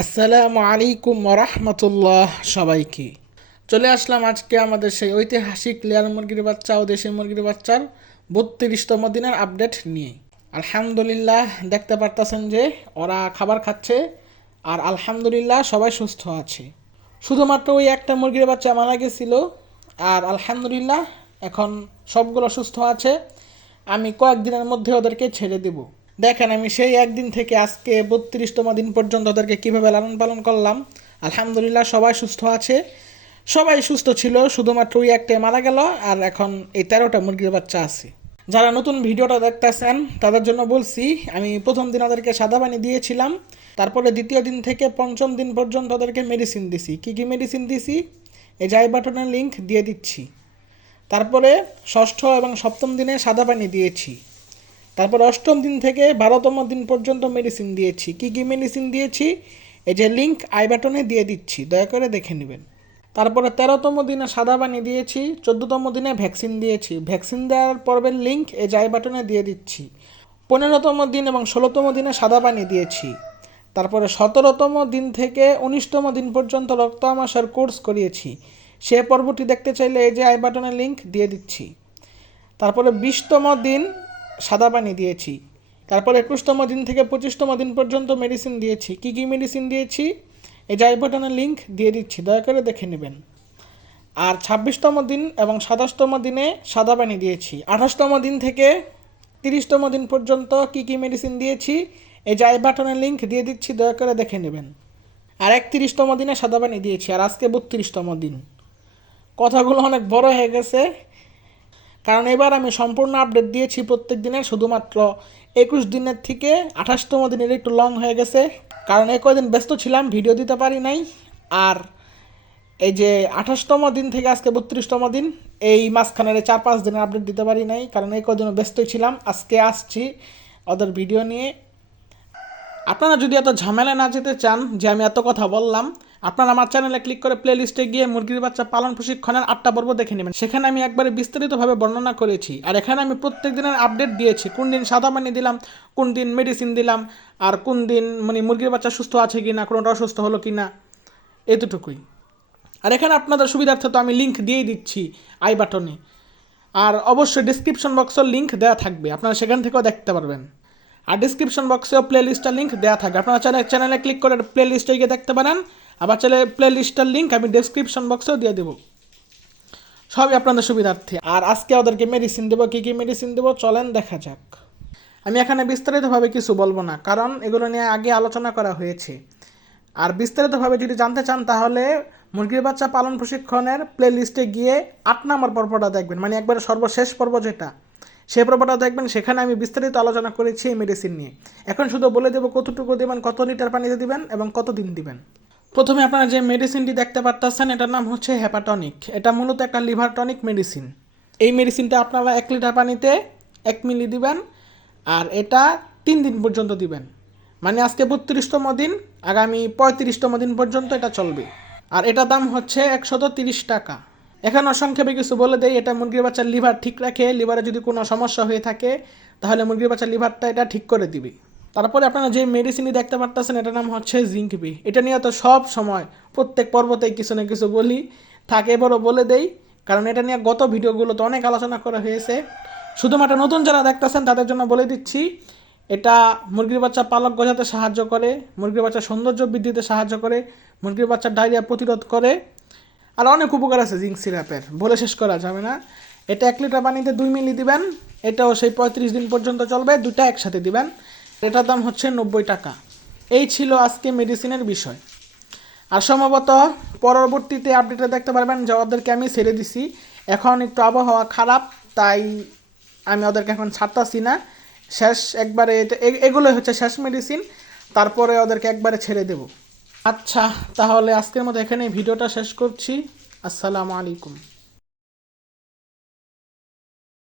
আসসালামু আলাইকুম রহমতুল্লাহ সবাইকে। চলে আসলাম আজকে আমাদের সেই ঐতিহাসিক লেয়ার মুরগির বাচ্চা ও দেশি মুরগির বাচ্চার বত্রিশতম দিনের আপডেট নিয়ে। আলহামদুলিল্লাহ, দেখতে পারতেছেন যে ওরা খাবার খাচ্ছে আর আলহামদুলিল্লাহ সবাই সুস্থ আছে। শুধুমাত্র ওই একটা মুরগির বাচ্চা মারা গেছিল আর আলহামদুলিল্লাহ এখন সবগুলো সুস্থ আছে। আমি কয়েকদিনের মধ্যে ওদেরকে ছেড়ে দেব। দেখেন, আমি সেই একদিন থেকে আজকে বত্রিশতম দিন পর্যন্ত ওদেরকে কীভাবে লালন পালন করলাম। আলহামদুলিল্লাহ, সবাই সুস্থ আছে। সবাই সুস্থ ছিল, শুধুমাত্র ওই একটাই মারা গেল, আর এখন এই তেরোটা মুরগির বাচ্চা আছে। যারা নতুন ভিডিওটা দেখতেছেন, তাদের জন্য বলছি, আমি প্রথম দিন ওদেরকে সাদা পানি দিয়েছিলাম, তারপরে দ্বিতীয় দিন থেকে পঞ্চম দিন পর্যন্ত ওদেরকে মেডিসিন দিছি। কী কী মেডিসিন দিছি? এই যাই বাটনের লিঙ্ক দিয়ে দিচ্ছি। তারপরে ষষ্ঠ এবং সপ্তম দিনে সাদা পানি দিয়েছি। তারপর অষ্টম দিন থেকে বারোতম দিন পর্যন্ত মেডিসিন দিয়েছি। কি কি মেডিসিন দিয়েছি? এই যে লিঙ্ক আই বাটনে দিয়ে দিচ্ছি, দয়া করে দেখে নেবেন। তারপরে তেরোতম দিনে সাদা পানি দিয়েছি, চোদ্দতম দিনে ভ্যাকসিন দিয়েছি। ভ্যাকসিন দেওয়ার পর্বের লিঙ্ক এই যে আই বাটনে দিয়ে দিচ্ছি। পনেরোতম দিন এবং ষোলোতম দিনে সাদা পানি দিয়েছি। তারপরে সতেরোতম দিন থেকে উনিশতম দিন পর্যন্ত রক্ত আমাশার কোর্স করিয়েছি। সে পর্বটি দেখতে চাইলে এই যে আই বাটনের লিঙ্ক দিয়ে দিচ্ছি। তারপরে বিশতম দিন সাদা পানি দিয়েছি। তারপর একুশতম দিন থেকে পঁচিশতম দিন পর্যন্ত মেডিসিন দিয়েছি। কী কী মেডিসিন দিয়েছি? এই যে আই বাটনের লিঙ্ক দিয়ে দিচ্ছি, দয়া করে দেখে নেবেন। আর ছাব্বিশতম দিন এবং সাতাশতম দিনে সাদা পানি দিয়েছি। আঠাশতম দিন থেকে তিরিশতম দিন পর্যন্ত কী কী মেডিসিন দিয়েছি? এই যে আই বাটনের লিঙ্ক দিয়ে দিচ্ছি, দয়া করে দেখে নেবেন। আর একত্রিশতম দিনে সাদা পানি দিয়েছি, আর আজকে বত্রিশতম দিন। কথাগুলো অনেক বড় হয়ে গেছে। কারণ এবার আমি সম্পূর্ণ আপডেট দিয়েছি প্রত্যেক দিনের শুধুমাত্র একুশ দিনের থেকে আঠাশতম দিনের একটু লং হয়ে গেছে। কারণ এই কয়দিন ব্যস্ত ছিলাম ভিডিও দিতে পারি নাই। আর এই যে আঠাশতম দিন থেকে আজকে বত্রিশতম দিন, এই মাঝখানের চার পাঁচ দিনের আপডেট দিতে পারি নাই, কারণ এই কদিনও ব্যস্তই ছিলাম। আজকে আসছি ওদের ভিডিও নিয়ে। আপনারা যদি এত ঝামেলা না যেতে চান যে আমি এত কথা বললাম আপনারা আমার চ্যানেলে ক্লিক করে প্লে লিস্টে গিয়ে মুরগির বাচ্চা পালন প্রশিক্ষণের আটটা পর্ব দেখে নেবেন। সেখানে আমি একবারে বিস্তারিতভাবে বর্ণনা করেছি। আর এখানে আমি প্রত্যেক দিনের আপডেট দিয়েছি। কোন দিন সাদা পানি দিলাম, কোন দিন মেডিসিন দিলাম, আর কোন দিন মানে মুরগির বাচ্চা সুস্থ আছে কি না কোনোটা অসুস্থ হলো কি না এতটুকুই। আর এখানে আপনাদের সুবিধার্থে তো আমি লিঙ্ক দিয়েই দিচ্ছি আই বাটনে। আর অবশ্যই ডিসক্রিপশন বক্সের লিঙ্ক দেওয়া থাকবে। আপনারা সেখান থেকেও দেখতে পারবেন। আর ডিসক্রিপশন বক্সেও প্লে লিস্টের লিঙ্ক দেওয়া থাকবে। আপনারা চ্যানেল চ্যানেলে ক্লিক করে প্লে লিস্টে গিয়ে দেখতে পারেন। আবার চ্যানেলে প্লে লিস্টের লিঙ্ক আমি ডিসক্রিপশন বক্সেও দিয়ে দেবো। সবই আপনাদের সুবিধার্থে। আর আজকে ওদেরকে মেডিসিন দেবো, কী কী মেডিসিন দেবো, চলেন দেখা যাক। আমি এখানে বিস্তারিতভাবে কিছু বলব না, কারণ এগুলো নিয়ে আগে আলোচনা করা হয়েছে। আর বিস্তারিতভাবে যদি জানতে চান, তাহলে মুরগির বাচ্চা পালন প্রশিক্ষণের প্লে লিস্টে গিয়ে আট নম্বর পর্বটা দেখবেন মানে একবারে সর্বশেষ পর্ব যেটা। সে পর্বটা দেখবেন, সেখানে আমি বিস্তারিত আলোচনা করেছি এই মেডিসিন নিয়ে। এখন শুধু বলে দেবো কতটুকু দেবেন, কত লিটার পানিতে দিবেন এবং কত দিন দিবেন। প্রথমে আপনারা যে মেডিসিনটি দেখতে পারতেছেন, এটার নাম হচ্ছে হ্যাপাটনিক এটা মূলত একটা লিভার টনিক মেডিসিন এই মেডিসিনটা আপনারা এক লিটার পানিতে এক মিলি দিবেন, আর এটা তিন দিন পর্যন্ত দিবেন। মানে আজকে বত্রিশতম দিন, আগামী পঁয়ত্রিশতম দিন পর্যন্ত এটা চলবে। আর এটা দাম হচ্ছে একশত তিরিশ টাকা। এখানে অসংক্ষেপে কিছু বলে দেয় এটা মুরগির বাচ্চার লিভার ঠিক রাখে লিভারে যদি কোনো সমস্যা হয়ে থাকে, তাহলে মুরগির বাচ্চার লিভারটা এটা ঠিক করে দিবে। তারপরে আপনারা যে মেডিসিনই দেখতে পারতেছেন, এটার নাম হচ্ছে জিঙ্ক বি এটা নিয়ে তো সব সময় প্রত্যেক পর্বতেই কিছু না কিছু বলি থাকে বড় বলে দেই। কারণ এটা নিয়ে গত ভিডিওগুলো তো অনেক আলোচনা করা হয়েছে। শুধুমাত্র নতুন যারা দেখতেছেন, তাদের জন্য বলে দিচ্ছি, এটা মুরগির বাচ্চা পালক গজাতে সাহায্য করে, মুরগির বাচ্চা সৌন্দর্য বৃদ্ধিতে সাহায্য করে, মুরগির বাচ্চার ডায়রিয়া প্রতিরোধ করে। আর অনেক উপকার আছে জিঙ্ক সিরাপের বলে শেষ করা যাবে না। এটা এক লিটার পানিতে দুই মিলি দিবেন, এটাও সেই পঁয়ত্রিশ দিন পর্যন্ত চলবে দুটা একসাথে দিবেন। এটার দাম হচ্ছে নব্বই টাকা। এই ছিল আজকে মেডিসিনের বিষয়। আর সম্ভবত পরবর্তীতে আপডেটে দেখতে পারবেন যে ওদেরকে আমি ছেড়ে দিছি। এখন একটু আবহাওয়া খারাপ, তাই আমি ওদেরকে এখন ছাড়তাছি না। শেষ একবারে এটা এগুলোই হচ্ছে শেষ মেডিসিন তারপরে ওদেরকে একবারে ছেড়ে দেব। আচ্ছা তাহলে আজকের মতো এখানে ভিডিওটা শেষ করছি। আসসালামু আলাইকুম।